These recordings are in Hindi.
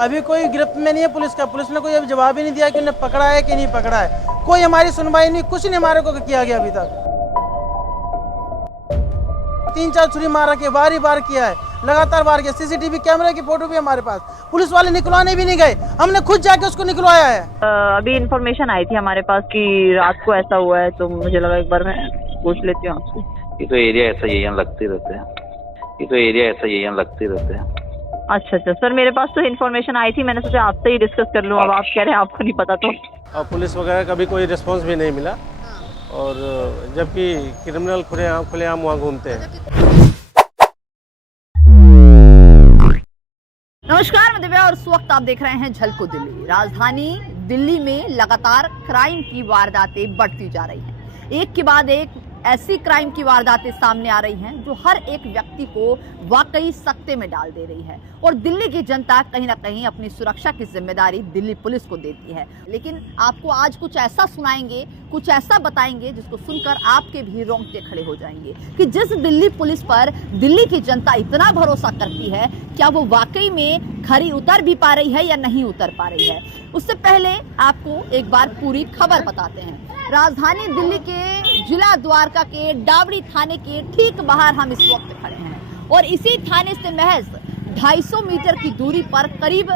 अभी कोई गिरफ्त में नहीं है पुलिस का। पुलिस ने कोई अभी जवाब ही नहीं दिया कि उन्हें पकड़ा है कि नहीं पकड़ा है। कोई हमारी सुनवाई नहीं, कुछ नहीं हमारे को किया गया अभी तक। 3-4 छुरी मार के बार ही बार किया है, लगातार बार किया। सीसीटीवी कैमरे की फोटो भी हमारे पास। पुलिस वाले निकलवाने भी नहीं गए, हमने खुद जाके उसको निकलवाया है। अभी इन्फॉर्मेशन आई थी हमारे पास कि रात को ऐसा हुआ है, तो मुझे लगा एक बार मैं पूछ लेती हूँ आपसे। ये तो एरिया ऐसा ही लगते रहते हैं, ये तो एरिया ऐसा ही लगते रहते हैं। अच्छा सर, मेरे पास तो इन्फॉर्मेशन आई थी, मैंने सोचा आपसे ही डिस्कस कर लूँ। अब आप कह रहे हैं आपको नहीं पता तो। और पुलिस वगैरह का भी कोई रिस्पांस भी नहीं मिला, और जबकि क्रिमिनल खुलेआम वहाँ घूमते हैं। नमस्कार, मैं दिव्या और इस वक्त आप देख रहे हैं झलको दिल्ली। राजधानी दिल्ली में लगातार क्राइम की वारदातें बढ़ती जा रही हैं। एक के बाद एक ऐसी क्राइम की वारदातें सामने आ रही हैं जो हर एक व्यक्ति को वाकई सकते में डाल दे रही है। और दिल्ली की जनता कहीं ना कहीं अपनी सुरक्षा की जिम्मेदारी दिल्ली पुलिस को देती है। लेकिन आपको आज कुछ ऐसा सुनाएंगे, कुछ ऐसा बताएंगे जिसको सुनकर आपके भी रोंगटे खड़े हो जाएंगे कि जिस दिल्ली पुलिस पर दिल्ली की जनता इतना भरोसा करती है, क्या वो वाकई में खरी उतर भी पा रही है या नहीं उतर पा रही है। उससे पहले आपको एक बार पूरी खबर बताते हैं। राजधानी दिल्ली के जिला द्वारका के डावरी थाने के ठीक बाहर हम इस वक्त खड़े हैं और इसी थाने से महज 250 मीटर की दूरी पर करीब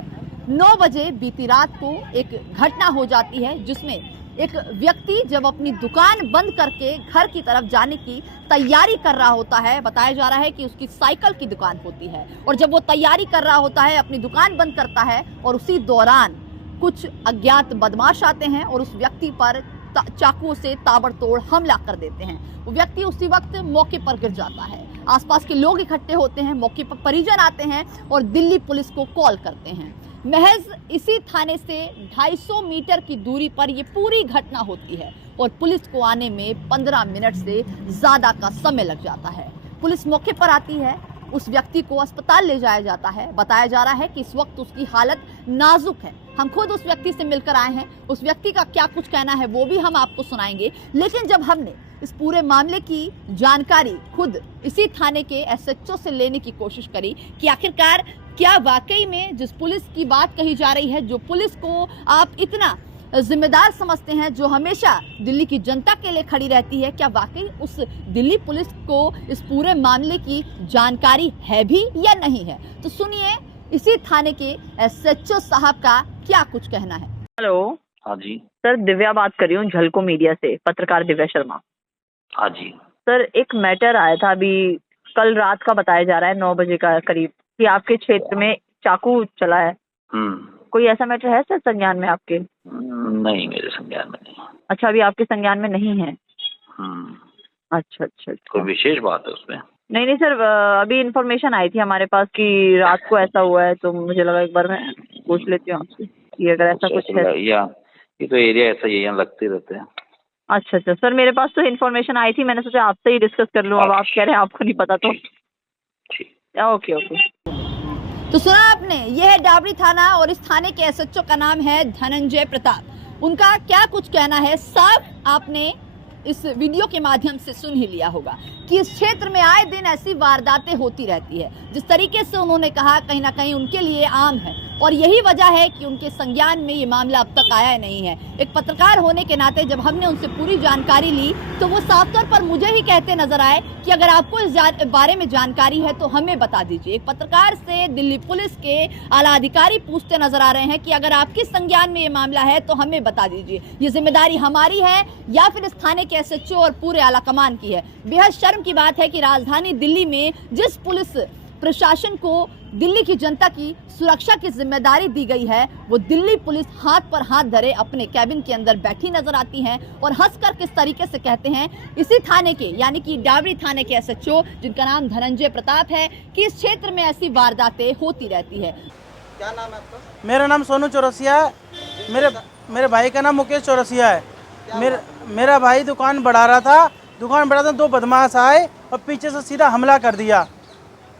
9 बजे बीती रात को एक घटना हो जाती है, जिसमें एक व्यक्ति जब अपनी दुकान बंद करके घर की तरफ जाने की तैयारी कर रहा होता है, बताया जा रहा है कि उसकी साइकिल की दुकान होती है, और जब वो तैयारी कर रहा होता है, अपनी दुकान बंद करता है और उसी दौरान कुछ अज्ञात बदमाश आते हैं और उस व्यक्ति पर चाकुओं से ताबड़तोड़ हमला कर देते हैं। वो व्यक्ति उसी वक्त मौके पर गिर जाता है। आसपास के लोग इकट्ठे होते हैं, मौके पर परिजन आते हैं और दिल्ली पुलिस को कॉल करते हैं। महज इसी थाने से 250 मीटर की दूरी पर ये पूरी घटना होती है और पुलिस को आने में 15 मिनट से ज्यादा का समय लग जाता है। पुलिस मौके पर आती है, उस व्यक्ति को अस्पताल ले जाया जाता है। बताया जा रहा है कि इस वक्त उसकी हालत नाजुक है। हम खुद उस व्यक्ति से मिलकर आए हैं, उस व्यक्ति का क्या कुछ कहना है वो भी हम आपको सुनाएंगे। लेकिन जब हमने इस पूरे मामले की जानकारी खुद इसी थाने के एसएचओ से लेने की कोशिश करी कि आखिरकार क्या वाकई में जिस पुलिस की बात कही जा रही है, जो पुलिस को आप इतना जिम्मेदार समझते हैं, जो हमेशा दिल्ली की जनता के लिए खड़ी रहती है, क्या वाकई उस दिल्ली पुलिस को इस पूरे मामले की जानकारी है भी या नहीं है। तो सुनिए इसी थाने के एसएचओ साहब का क्या कुछ कहना है। हेलो। हाँ जी। सर, दिव्या बात कर रही हूँ झलको मीडिया से, पत्रकार दिव्या शर्मा। हाँ जी। सर, एक मैटर आया था अभी कल रात का, बताया जा रहा है 9 बजे का करीब, कि आपके क्षेत्र में चाकू चला है। कोई ऐसा मैटर है सर संज्ञान में आपके? नहीं, मेरे संज्ञान में नहीं। अच्छा, अभी आपके संज्ञान में नहीं है। अच्छा। कोई विशेष बात है उसमें? नहीं सर, अभी इन्फॉर्मेशन आई थी हमारे पास कि रात को ऐसा हुआ है, तो मुझे लगा एक बार मैं पूछ लेती हूँ आपसे कि अगर ऐसा कुछ है। ये तो एरिया ऐसा ही लगते रहते हैं। अच्छा सर, मेरे पास तो इन्फॉर्मेशन आई थी, मैंने सोचा आपसे ही डिस्कस कर लूँ। अब आप कह रहे हैं आपको नहीं पता तो। ओके। तो सुना आपने, यह है डावरी थाना और इस थाने के एसएचओ का नाम है धनंजय प्रताप। उनका क्या कुछ कहना है साफ आपने इस वीडियो के माध्यम से सुन ही लिया होगा कि इस क्षेत्र में आए दिन ऐसी वारदातें होती रहती है। जिस तरीके से उन्होंने कहा, कहीं ना कहीं उनके लिए आम है और यही वजह है कि उनके संज्ञान में ये मामला अब तक आया नहीं है। एक पत्रकार होने के नाते जब हमने उनसे पूरी जानकारी ली तो वो साफ तौर पर मुझे ही कहते नजर आए कि अगर आपको इस बारे में जानकारी है तो हमें बता दीजिए। एक पत्रकार से दिल्ली पुलिस के आला अधिकारी पूछते नजर आ रहे हैं कि अगर आपके संज्ञान में ये मामला है तो हमें बता दीजिए, ये जिम्मेदारी हमारी है या फिर इस थाने के एसएचओ और पूरे आला कमान की है। बेहद शर्म की बात है कि राजधानी दिल्ली में जिस पुलिस प्रशासन को दिल्ली की जनता की सुरक्षा की जिम्मेदारी दी गई है, वो दिल्ली पुलिस हाथ पर हाथ धरे अपने कैबिन के अंदर बैठी नजर आती हैं और हंसकर किस तरीके से कहते हैं इसी थाने के, यानी कि डावरी थाने के एसएचओ, जिनका नाम धनंजय प्रताप है, कि इस क्षेत्र में ऐसी वारदातें होती रहती है। क्या नाम है आपका? मेरा नाम सोनू चौरसिया है। मेरे भाई का नाम मुकेश चौरसिया है। मेरा भाई दुकान बढ़ा रहा था, 2 बदमाश आए और पीछे से सीधा हमला कर दिया।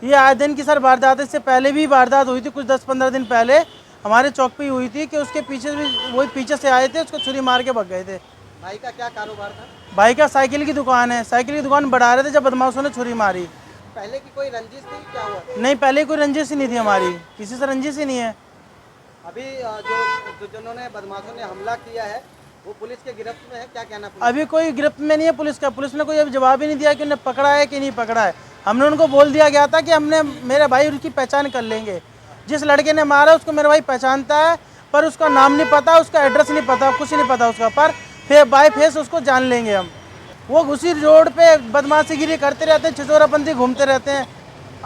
ये आए दिन की सर वारदात, इससे पहले भी वारदात हुई थी कुछ 10-15 दिन पहले हमारे चौक पे हुई थी कि उसके पीछे भी वही पीछे से आए थे, उसको छुरी मार के भग गए थे। भाई का क्या कारोबार था? भाई का साइकिल की दुकान है, साइकिल की दुकान बढ़ा रहे थे जब बदमाशों ने छुरी मारी। पहले की कोई रंजिश थी, क्या हुआ? नहीं, पहले कोई रंजिश ही नहीं थी हमारी, किसी से रंजिश ही नहीं है। अभी जिन्होंने बदमाशों ने हमला किया है वो पुलिस के गिरफ्त में है, क्या कहना पुलिस? अभी कोई गिरफ्त में नहीं है पुलिस का। पुलिस ने कोई अभी जवाब ही नहीं दिया कि उन्हें पकड़ा है कि नहीं पकड़ा है। हमने उनको बोल दिया गया था कि हमने मेरे भाई उसकी पहचान कर लेंगे। जिस लड़के ने मारा उसको मेरा भाई पहचानता है, पर उसका नाम नहीं पता, उसका एड्रेस नहीं पता, कुछ नहीं पता उसका, पर फिर बाय फेस उसको जान लेंगे हम। वो उसी रोड पे बदमाशीगिरी करते रहते हैं, छिछोरापंथी घूमते रहते हैं,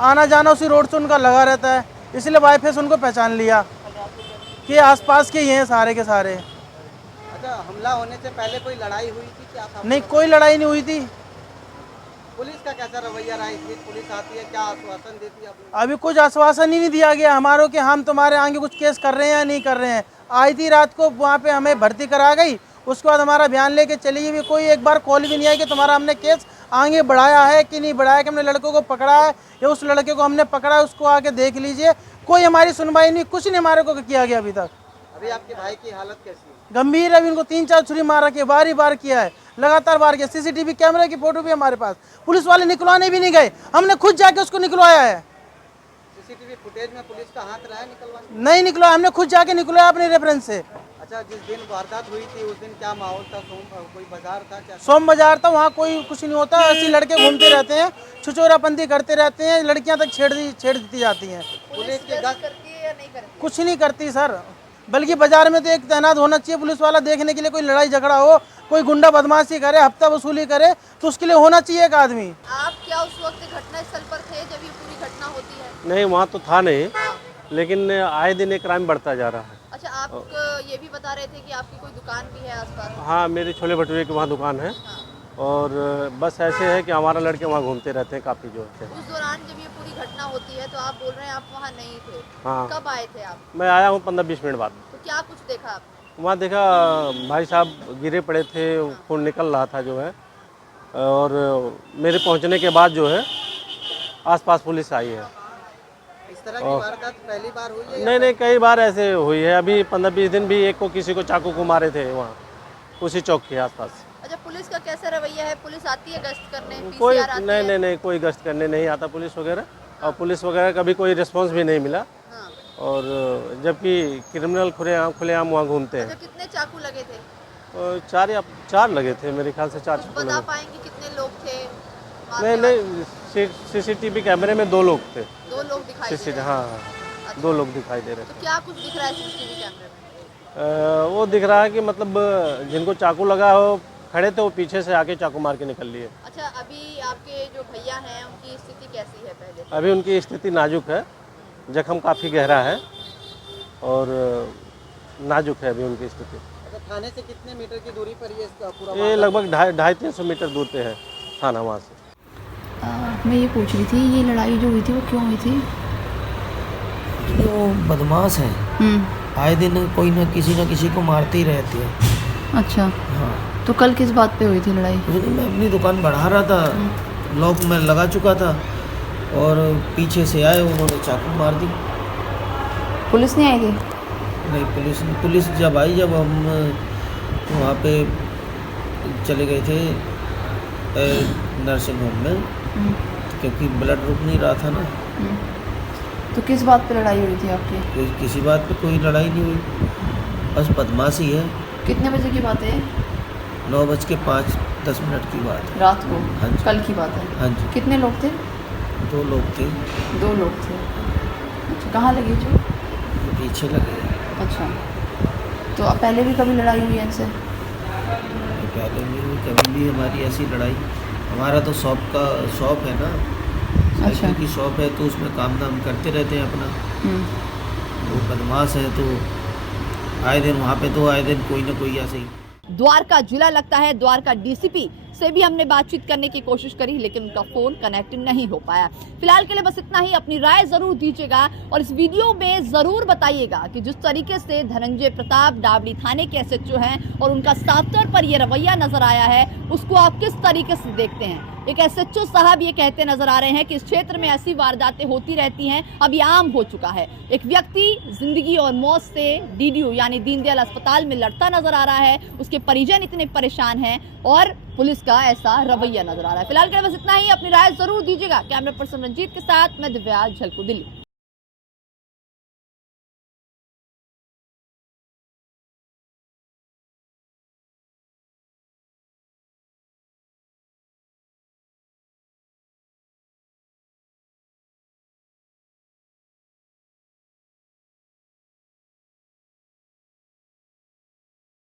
आना जाना उसी रोड से उनका लगा रहता है, इसलिए बाय फेस उनको पहचान लिया कि आसपास के ही हैं सारे के सारे। अच्छा, हमला होने से पहले कोई लड़ाई हुई थी क्या? नहीं, कोई लड़ाई नहीं हुई थी। पुलिस का कैसा रवैया रहा? इस बीच पुलिस आती है, क्या आश्वासन देती है आपने? अभी कुछ आश्वासन ही नहीं दिया गया हमारों कि हम तुम्हारे आगे कुछ केस कर रहे हैं या नहीं कर रहे हैं। आई थी रात को वहाँ पे हमें भर्ती करा गई, उसके बाद हमारा बयान लेके चली गई। भी कोई एक बार कॉल भी नहीं आई कि तुम्हारा हमने केस आगे बढ़ाया है कि नहीं बढ़ाया, कि हमने लड़कों को पकड़ा है या उस लड़के को हमने पकड़ा है, उसको आके देख लीजिए। कोई हमारी सुनवाई नहीं, कुछ नहीं हमारे को किया गया अभी तक। अभी आपके भाई की हालत कैसी है? गंभीर है। अभी उनको 3-4 छुरी मार रखी है, बार ही बार किया है, लगातार बार किया। सीसीटीवी कैमरे की फोटो भी हमारे पास। पुलिस वाले निकलवाने भी नहीं गए, हमने खुद जाके उसको निकलवाया है। सीसीटीवी फुटेज में पुलिस का हाथ रहा है निकलवाने? नहीं निकलवाया, हमने खुद जाके निकलवाया अपने रेफरेंस से। अच्छा, जिस दिन वारदात हुई थी उस दिन क्या माहौल था? कोई बाजार था क्या? सोम बाजार था, वहाँ कोई कुछ नहीं होता। ऐसे लड़के घूमते रहते हैं, छिछोरापंथी करते रहते हैं, लड़कियां तक छेड़ दी जाती हैं। पुलिस की गश्त करती है या नहीं करती? कुछ नहीं करती सर, बल्कि बाजार में तो एक तैनात होना चाहिए पुलिस वाला देखने के लिए। कोई लड़ाई झगड़ा हो, कोई गुंडा बदमाशी करे, हफ्ता वसूली करे, तो उसके लिए होना चाहिए एक आदमी। आप क्या उस वक्त घटना स्थल पर थे जब ये पूरी घटना होती है? नहीं, वहाँ तो था नहीं, लेकिन आए दिन ये क्राइम बढ़ता जा रहा है। अच्छा, आप ये भी बता रहे थे कि आपकी कोई दुकान भी है आसपास? हाँ, मेरी छोले भटूरे की वहाँ दुकान है, और बस ऐसे है कि हमारा लड़के वहाँ घूमते रहते हैं काफ़ी जो है। उस दौरान जब ये पूरी घटना होती है तो आप बोल रहे हैं आप वहाँ नहीं थे। हाँ। कब आए थे आप? मैं आया हूँ 15-20 मिनट बाद। तो क्या कुछ देखा आपने? वहाँ देखा भाई साहब गिरे पड़े थे, खून निकल रहा था जो है, और मेरे पहुँचने के बाद जो है आसपास पुलिस आई है। इस तरह की वारदात पहली बार हुई है? नहीं, कई बार ऐसे हुई है। अभी 15-20 दिन भी एक को किसी को चाकू को मारे थे वहाँ उसी चौक के आसपास। अच्छा, पुलिस का कैसा रवैया है? पुलिस आती है गश्त करने? कोई PCR आती है? नहीं, कोई गश्त करने नहीं आता पुलिस वगैरह, और पुलिस वगैरह का भी कोई रिस्पॉन्स भी नहीं मिला। हाँ। और जबकि क्रिमिनल खुलेआम वहाँ घूमते अच्छा, हैं। कितने चाकू लगे थे? और 4 लगे थे मेरे ख्याल से, 4 कुछ चाकू बता लगे। पाएंगे कितने लोग थे? मारने वाले? नहीं, सीसीटीवी कैमरे में 2 लोग थे। 2 लोग दिखाई दे रहे हैं। हाँ, 2 लोग दिखाई दे रहे थे। तो क्या कुछ दिख रहा है सीसीटीवी कैमरे में? वो दिख रहा है कि मतलब जिनको चाकू लगा हो खड़े थे, वो पीछे से आके चाकू मार के निकल लिए। अच्छा, अभी आपके जो भैया हैं उनकी स्थिति कैसी है पहले? अभी उनकी स्थिति नाजुक है, जख्म काफ़ी गहरा है और नाजुक है अभी उनकी स्थिति। अच्छा, थाने से कितने मीटर की दूरी पर ये पूरा ये लगभग 250-300 मीटर दूर पे है थाना वहाँ से। मैं ये पूछ रही थी, ये लड़ाई जो हुई थी वो क्यों हुई थी? वो बदमाश हैं, आए दिन कोई ना किसी को मारते ही रहते हैं। अच्छा, हाँ। तो कल किस बात पे हुई थी लड़ाई? उस दिन मैं अपनी दुकान बढ़ा रहा था, लॉक में लगा चुका था, और पीछे से आए, उन्होंने चाकू मार दी। पुलिस नहीं आई थी? नहीं, पुलिस जब आई, जब हम वहाँ पे चले गए थे नर्सिंग होम में, क्योंकि ब्लड रुक नहीं रहा था ना। तो किस बात पे लड़ाई हुई थी आपकी? किसी बात पे कोई लड़ाई नहीं हुई, बस बदमाशी है। कितने बजे की बात है? 9:05-10 की बात है, रात को? हाँ जी। कल की बात है? हाँ जी। कितने लोग थे? 2 लोग थे। 2 लोग थे। अच्छा, कहाँ लगी जो? पीछे लगे। अच्छा, तो पहले भी कभी लड़ाई हुई है इनसे? पहले भी हुई, कभी भी हमारी ऐसी लड़ाई। हमारा तो शॉप है ना, साइकिल की शॉप है, तो उसमें काम धाम करते रहते हैं अपना। वो बदमाश है, तो आए दिन वहाँ पे, तो आए दिन कोई ना कोई ऐसे ही। द्वारका जिला लगता है, द्वारका डीसीपी से भी हमने बातचीत करने की कोशिश करी, लेकिन उनका फोन कनेक्ट नहीं हो पाया। फिलहाल के लिए बस इतना ही। अपनी राय जरूर दीजिएगा और इस वीडियो में जरूर बताइएगा कि जिस तरीके से धनंजय प्रताप डावली थाने के एसएचओ हैं और उनका साफ तौर पर यह रवैया नजर आया है, उसको आप किस तरीके से देखते हैं। एक एसएचओ साहब ये कहते नजर आ रहे हैं कि इस क्षेत्र में ऐसी वारदातें होती रहती हैं, अब ये आम हो चुका है। एक व्यक्ति जिंदगी और मौत से डीडीयू यानी दीनदयाल अस्पताल में लड़ता नजर आ रहा है, उसके परिजन इतने परेशान हैं और पुलिस का ऐसा रवैया नजर आ रहा है। फिलहाल के लिए बस इतना ही। अपनी राय जरूर दीजिएगा। कैमरा पर्सन रंजीत के साथ मैं दिव्या, झलको दिल्ली।